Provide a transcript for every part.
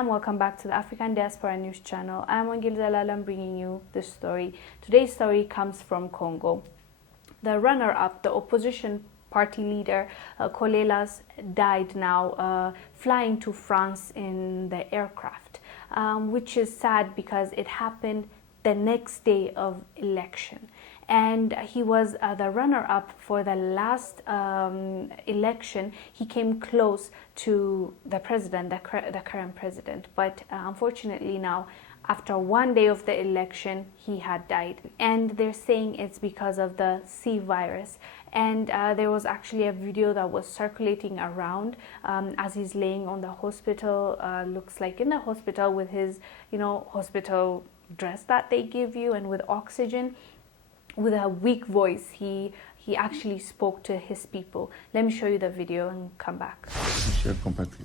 Salam, welcome back to the African Diaspora News Channel. I'm Wongel Zelalem bringing you this story. Today's story comes from Congo. The runner-up, the opposition party leader, Kolelas, died now flying to France in the aircraft, which is sad because it happened the next day of election. And he was the runner-up for the last election. He came close to the president, the current president. But unfortunately now, after one day of the election, he had died. And they're saying it's because of the C virus. And there was actually a video that was circulating around as he's laying on the hospital, looks like in the hospital with his, hospital dress that they give you and with oxygen. With a weak voice, he actually spoke to his people. Let me show you the video and come back.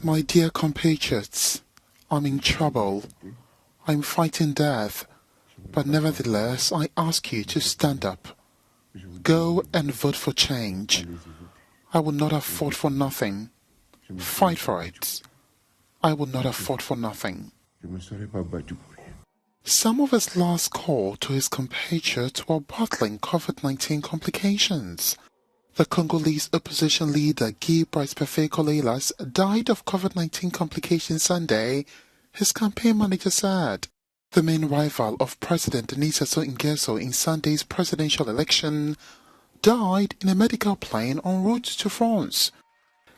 My dear compatriots, I'm in trouble. I'm fighting death. But nevertheless, I ask you to stand up. Go and vote for change. I would not have fought for nothing. Fight for it. I would not have fought for nothing. Some of his last call to his compatriots were battling COVID-19 complications. The Congolese opposition leader Guy Kolelas died of COVID-19 complications Sunday, his campaign manager said. The main rival of President Sassou Nguesso in Sunday's presidential election died in a medical plane en route to France.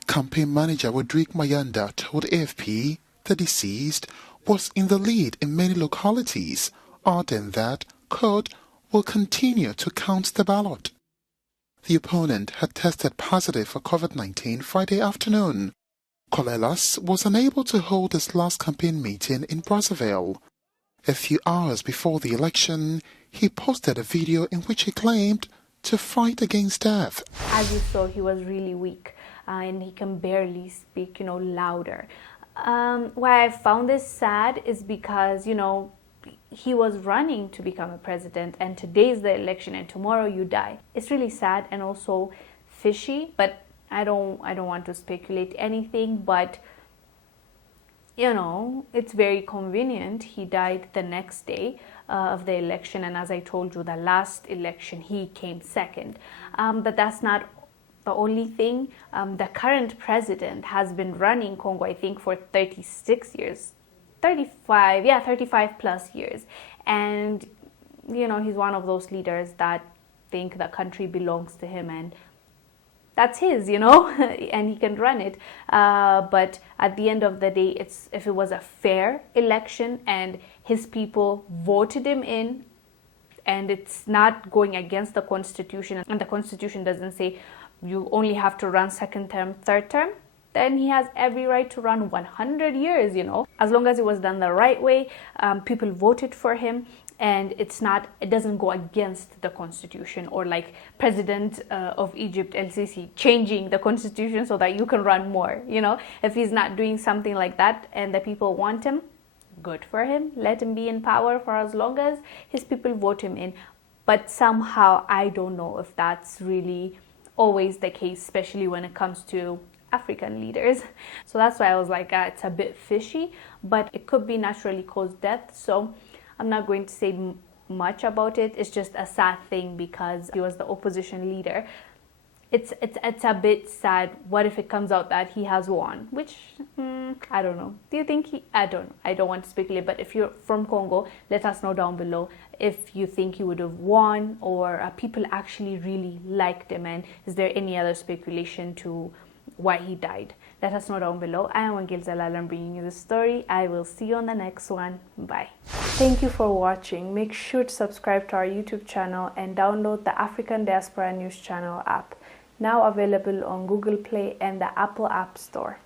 Campaign manager Rodrigue Mayanda told AFP the deceased was in the lead in many localities, adding that CODE will continue to count the ballot. The opponent had tested positive for COVID-19 Friday afternoon. Kolelas was unable to hold his last campaign meeting in Brazzaville. A few hours before the election, he posted a video in which he claimed to fight against death. As you saw, he was really weak and he can barely speak, louder. Why I found this sad is because, he was running to become a president and today's the election and tomorrow you die. It's really sad and also fishy, but I don't want to speculate anything, but it's very convenient. He died the next day of the election, and as I told you, the last election he came second. But that's not the only thing. The current president has been running Congo, I think, for 36 years. 35 plus years. And, he's one of those leaders that think the country belongs to him and that's his, and he can run it. But at the end of the day, if it was a fair election and his people voted him in, and it's not going against the Constitution, and the Constitution doesn't say you only have to run second term, third term, then he has every right to run 100 years, As long as it was done the right way, people voted for him, and it doesn't go against the Constitution, or like President of Egypt, El-Sisi, changing the Constitution so that you can run more, If he's not doing something like that and the people want him, good for him. Let him be in power for as long as his people vote him in. But somehow, I don't know if that's really always the case, especially when it comes to African leaders. So that's why I was like, it's a bit fishy, but it could be naturally caused death. So I'm not going to say much about it. It's just a sad thing because he was the opposition leader. It's a bit sad. What if it comes out that he has won? Which, I don't know. Do you think I don't want to speculate, but if you're from Congo, let us know down below if you think he would have won, or people actually really liked him, and is there any other speculation to why he died? Let us know down below. I am Wongel Zelalem bringing you this story. I will see you on the next one. Bye. Thank you for watching. Make sure to subscribe to our YouTube channel and download the African Diaspora News Channel app, now available on Google Play and the Apple App Store.